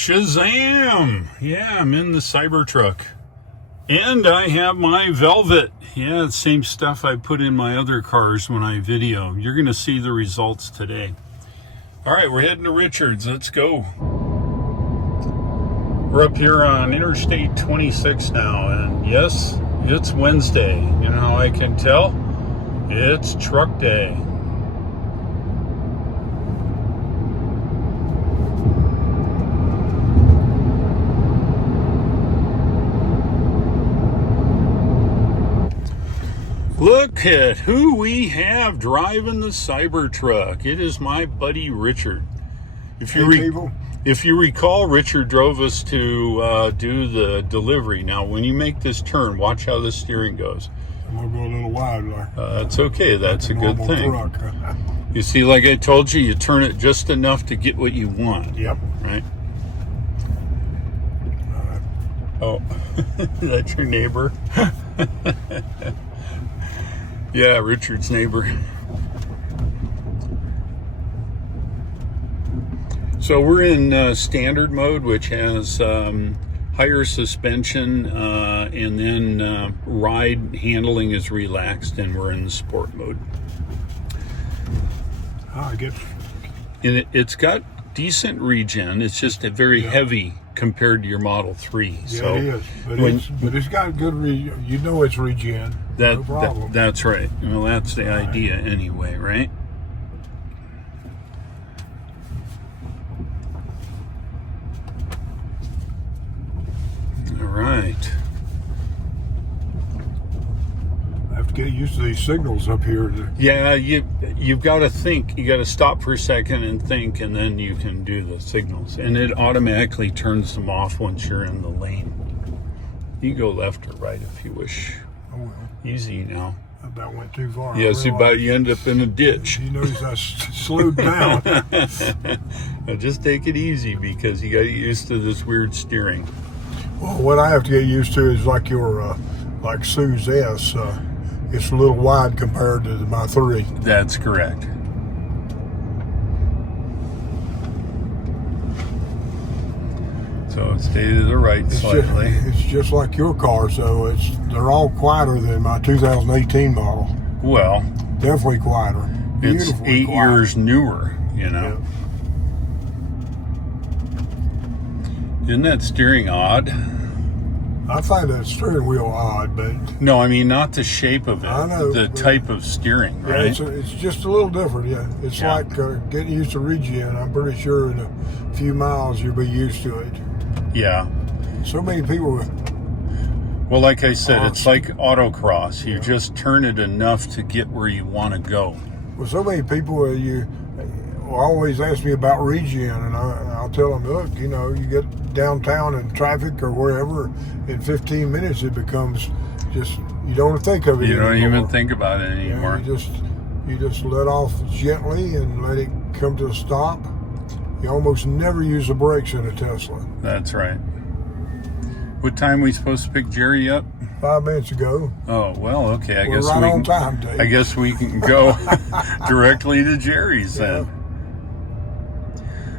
Shazam! Yeah, I'm in the Cybertruck. And I have my Velvet. Yeah, the same stuff I put in my other cars when I video. You're going to see the results today. All right, we're heading to Richards. Let's go. We're up here on Interstate 26 now, and yes, it's Wednesday. You know how I can tell? It's truck day. Look at who we have driving the Cybertruck. It is my buddy Richard. If you recall, Richard drove us to do the delivery. Now, when you make this turn, watch how the steering goes. I'm gonna go a little wide, like. It's okay. That's a good thing. Truck. You see, like I told you, you turn it just enough to get what you want. Yep. Right. Oh, that's your neighbor. Yeah, Richard's neighbor. So we're in standard mode, which has higher suspension, and then ride handling is relaxed, and we're in the sport mode. I get. And it's got decent regen. It's just a very heavy compared to your Model 3. Yeah, so it is. But it's got good you know it's regen. No problem. That's right. Well, that's the idea anyway, right? All right. I have to get used to these signals up here. Yeah, you've got to think. You got to stop for a second and think, and then you can do the signals. And it automatically turns them off once you're in the lane. You go left or right if you wish. Oh well. Easy now. I about went too far. Yes, you end up in a ditch. You notice I slowed down. Now just take it easy because you got to get used to this weird steering. Well, what I have to get used to is like your, like Sue's S. It's a little wide compared to my 3. That's correct. So stay to the right slightly. It's just like your car, so they're all quieter than my 2018 model. Well, definitely quieter. It's 8 years newer, you know. Yeah. Isn't that steering odd? I find that steering wheel odd, but... No, I mean, not the shape of it. I know. The type of steering, right? Yeah, it's just a little different, yeah. It's like getting used to regen. I'm pretty sure in a few miles you'll be used to it. Yeah. So many people... Well, like I said, it's like autocross. You just turn it enough to get where you want to go. Well, so many people you always ask me about regen, and I'll tell them, look, you know, you get downtown in traffic or wherever, in 15 minutes it becomes just, you don't think of it anymore. You don't even think about it anymore. Yeah, you just let off gently and let it come to a stop. You almost never use the brakes in a Tesla. That's right. What time are we supposed to pick Jerry up? 5 minutes ago. Oh, well, okay. We're right on time, Dave. I guess we can go directly to Jerry's then.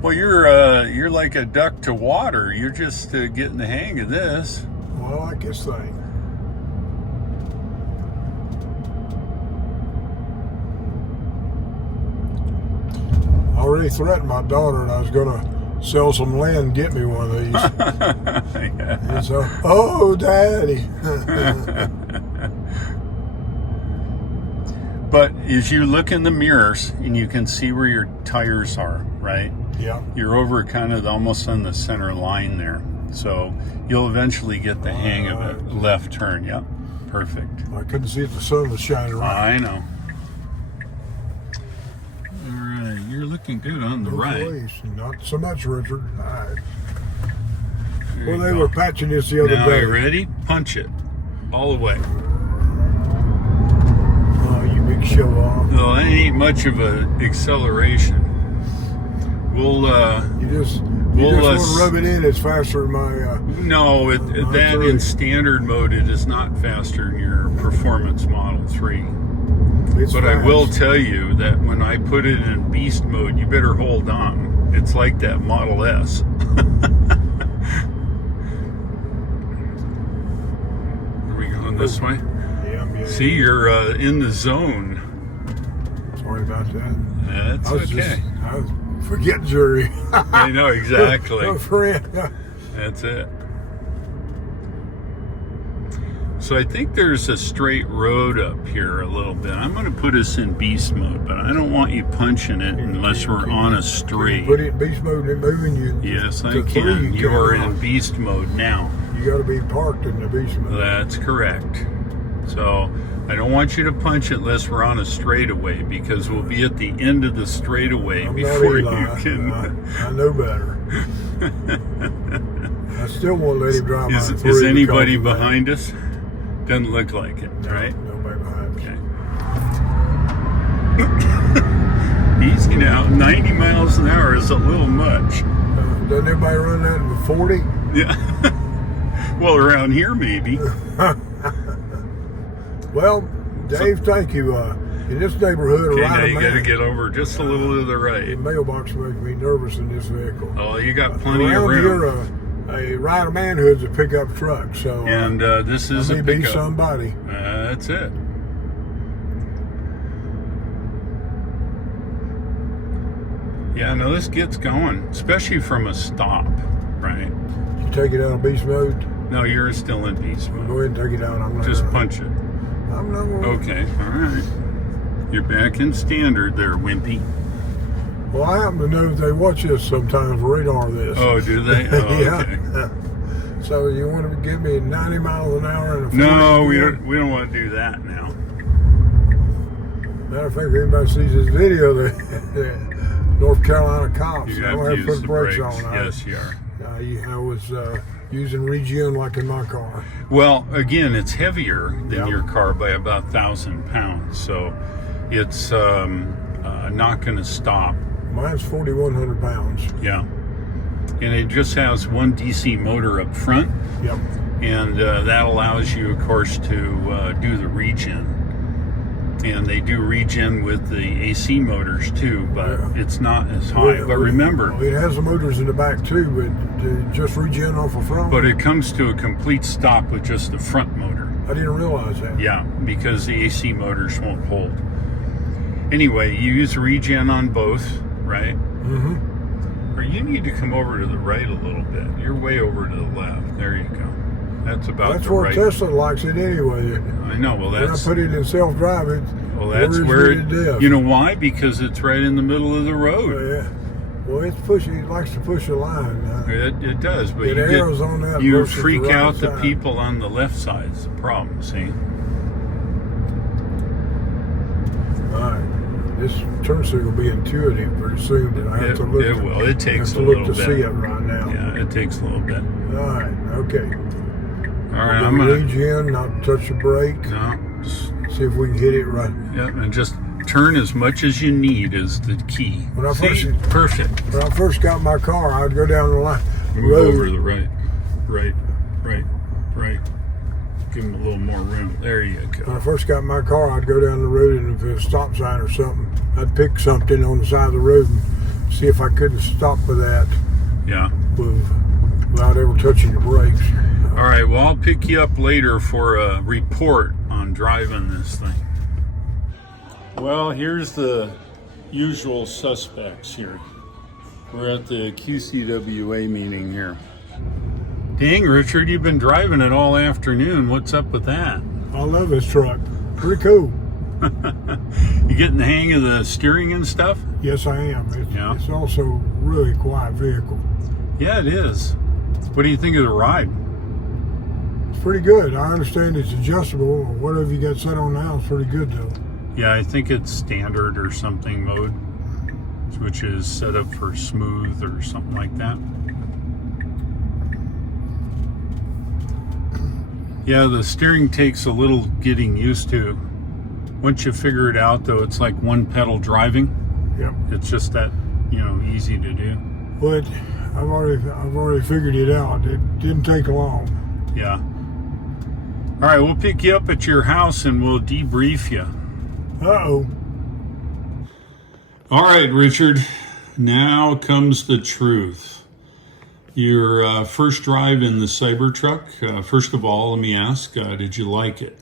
Well, you're like a duck to water. You're just getting the hang of this. Well, I guess so. I already threatened my daughter that I was going to sell some land and get me one of these. Yeah. And so, oh, Daddy. But as you look in the mirrors and you can see where your tires are, right? Yeah. You're over kind of almost on the center line there. So you'll eventually get the hang of it. Left turn, yep. Perfect. I couldn't see if the sun was shining right. I know. All right, you're looking good on the right. Please. Not so much, Richard. All right. Well, they go. were patching this the other now day. You ready? Punch it. All the way. Oh, you big show off. No, that ain't much of an acceleration. We'll you just want to rub it in. It's faster than my. No, that in standard mode it is not faster than your performance Model 3. But fast. I will tell you that when I put it in beast mode, you better hold on. It's like that Model S. Going this way? Yeah. See, you're in the zone. Sorry about that. That's okay. I was forgetting jury. I know, exactly. A friend. That's it. So I think there's a straight road up here a little bit. I'm going to put us in beast mode, but I don't want you punching it unless we're on a straight. Put it in beast mode and moving you. Yes, I can. You are in beast mode now. You got to be parked in the beast mode. That's correct. So I don't want you to punch it unless we're on a straightaway, because we'll be at the end of the straightaway before you can. I know better. I still won't let him drive. Is anybody behind us? Doesn't look like it, right? Nobody behind us. Okay. Easy now. 90 miles an hour is a little much. Doesn't everybody run that with 40? Yeah. Well, around here, maybe. Well, Dave, thank you. In this neighborhood, okay, now you got to get over just a little to the right. The mailbox makes me nervous in this vehicle. Oh, you got plenty of room. Here, a ride of manhood's a pickup truck, so and this is a pickup. Be somebody. That's it. Yeah, no, this gets going, especially from a stop, right? You take it out of beast mode? No, you're still in beast mode. Go ahead and take it out. I'm not just punch it. I'm not gonna... Okay, all right. You're back in standard there, Wimpy. Well, I happen to know that they watch this sometimes, radar this. Oh, do they? Oh, yeah. Okay. So you want to give me 90 miles an hour and a 40? No, we don't want to do that now. Matter of fact, if anybody sees this video, the North Carolina cops, you have to use the brakes on. Yes, you are. I was using regen like in my car. Well, again, it's heavier than your car by about 1,000 pounds, so it's not going to stop. Mine's 4,100 pounds. Yeah. And it just has one DC motor up front. Yep. And that allows you, of course, to do the regen. And they do regen with the AC motors too, but it's not as high. But remember, it has the motors in the back too, but just regen off the front. But it comes to a complete stop with just the front motor. I didn't realize that. Yeah, because the AC motors won't hold. Anyway, you use regen on both, right? Mm-hmm. Or you need to come over to the right a little bit. You're way over to the left. There you go. That's about that's the where right. Tesla likes it anyway. I know. Well, that's. When I put it in self-driving. Well, that's where it. You know why? Because it's right in the middle of the road. Oh, yeah. Well, it's pushing. It likes to push a line. It does, but it arrows on that. You freak the right out side. the people on the left side. It's the problem. See. All right. This turn signal will be intuitive pretty soon, but I have to look. It will. It takes a little bit. to see it right now. Yeah, it takes a little bit. All right. Okay. All right. I'm gonna regen, not touch the brake. No. See if we can hit it right. Yeah, and just turn as much as you need is the key. When I first, perfect. When I first got my car, I'd go down the line. Move over to the right. Give them a little more room. There you go. When I first got my car, I'd go down the road, and if there was a stop sign or something, I'd pick something on the side of the road and see if I couldn't stop with that. Yeah. Without ever touching the brakes. All right. Well, I'll pick you up later for a report on driving this thing. Well, here's the usual suspects here. We're at the QCWA meeting here. Dang, Richard, you've been driving it all afternoon. What's up with that? I love this truck. Pretty cool. You getting the hang of the steering and stuff? Yes, I am. It's also a really quiet vehicle. Yeah, it is. What do you think of the ride? It's pretty good. I understand it's adjustable. Whatever you got set on now is pretty good, though. Yeah, I think it's standard or something mode, which is set up for smooth or something like that. Yeah, the steering takes a little getting used to. Once you figure it out, though, it's like one pedal driving. Yep. It's just that, easy to do. Well, I've already figured it out. It didn't take long. Yeah. All right, we'll pick you up at your house and we'll debrief you. Uh-oh. All right, Richard. Now comes the truth. Your first drive in the Cybertruck, first of all, let me ask, did you like it?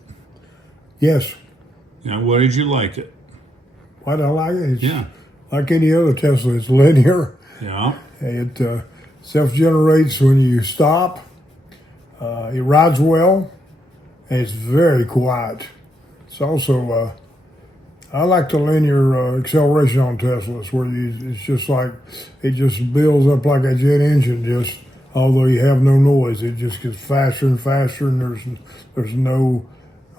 Yes. Yeah, why did you like it? Why do I like it? It's Yeah. like any other Tesla. It's linear. Yeah. It self-generates when you stop. It rides well, and it's very quiet. It's also, I like the linear acceleration on Teslas, where it's just like, it just builds up like a jet engine, just although you have no noise. It just gets faster and faster, and there's no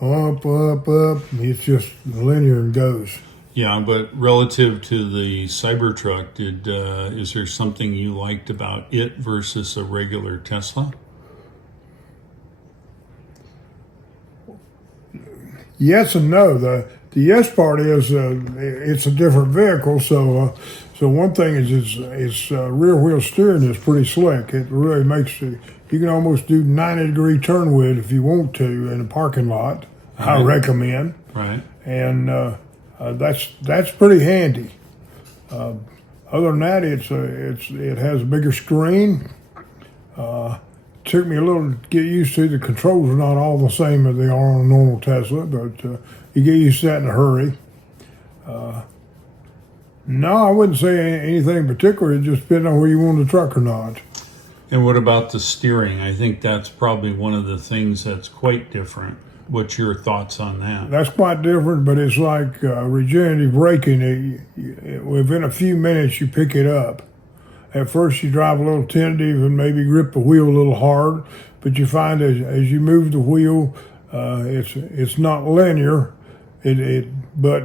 up, up, up. It's just linear and goes. Yeah, but relative to the Cybertruck, is there something you liked about it versus a regular Tesla? Yes and no. The yes part is it's a different vehicle. So one thing is its rear wheel steering is pretty slick. It really makes you can almost do 90-degree turn width if you want to in a parking lot. Right. I recommend. Right. And that's pretty handy. Other than that, it has a bigger screen. Took me a little to get used to. The controls are not all the same as they are on a normal Tesla, but you get used to that in a hurry. No, I wouldn't say anything in particular. It just depends on where you want the truck or not. And what about the steering? I think that's probably one of the things that's quite different. What's your thoughts on that? That's quite different, but it's like regenerative braking. Within a few minutes, you pick it up. At first, you drive a little tentative and maybe grip the wheel a little hard, but you find as you move the wheel, it's not linear. But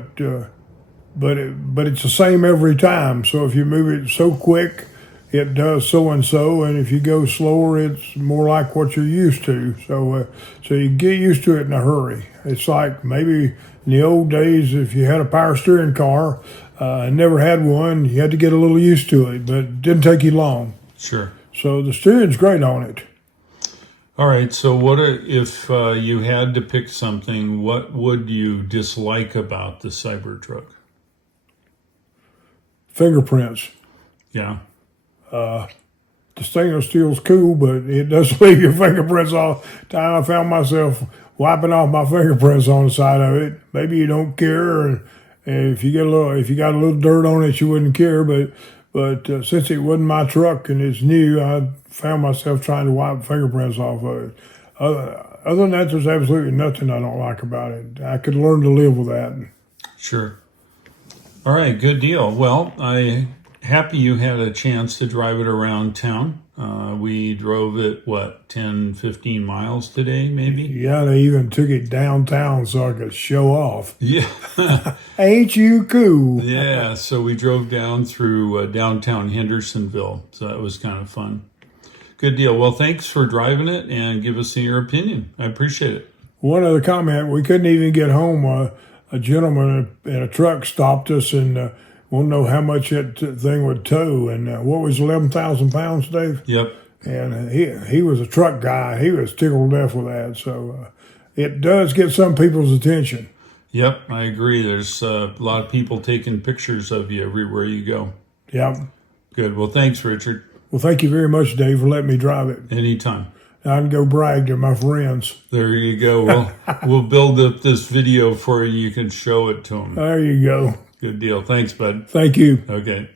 it's the same every time. So if you move it so quick, it does so and so, and if you go slower, it's more like what you're used to. So you get used to it in a hurry. It's like maybe in the old days, if you had a power steering car. I never had one. You had to get a little used to it, but it didn't take you long. Sure. So the steering's great on it. All right. So what if you had to pick something? What would you dislike about the Cybertruck? Fingerprints. Yeah. The stainless steel's cool, but it does leave your fingerprints all the time. I found myself wiping off my fingerprints on the side of it. Maybe you don't care, and if you got a little dirt on it, you wouldn't care. But since it wasn't my truck and it's new, I found myself trying to wipe fingerprints off of it. Other than that, there's absolutely nothing I don't like about it. I could learn to live with that. Sure. All right, good deal. Well, I'm happy you had a chance to drive it around town. We drove it, 10, 15 miles today, maybe? Yeah, they even took it downtown so I could show off. Yeah. Ain't you cool? Yeah, so we drove down through downtown Hendersonville, so that was kind of fun. Good deal. Well, thanks for driving it and give us your opinion. I appreciate it. One other comment, we couldn't even get home. A gentleman in a truck stopped us and wanted to know how much that thing would tow. And what was 11,000 pounds, Dave? Yep. And he was a truck guy. He was tickled to death with that. So it does get some people's attention. Yep, I agree. There's a lot of people taking pictures of you everywhere you go. Yep. Good. Well, thanks, Richard. Well, thank you very much, Dave, for letting me drive it. Anytime. I can go brag to my friends. There you go. We'll build up this video for you. You can show it to them. There you go. Good deal. Thanks, bud. Thank you. Okay.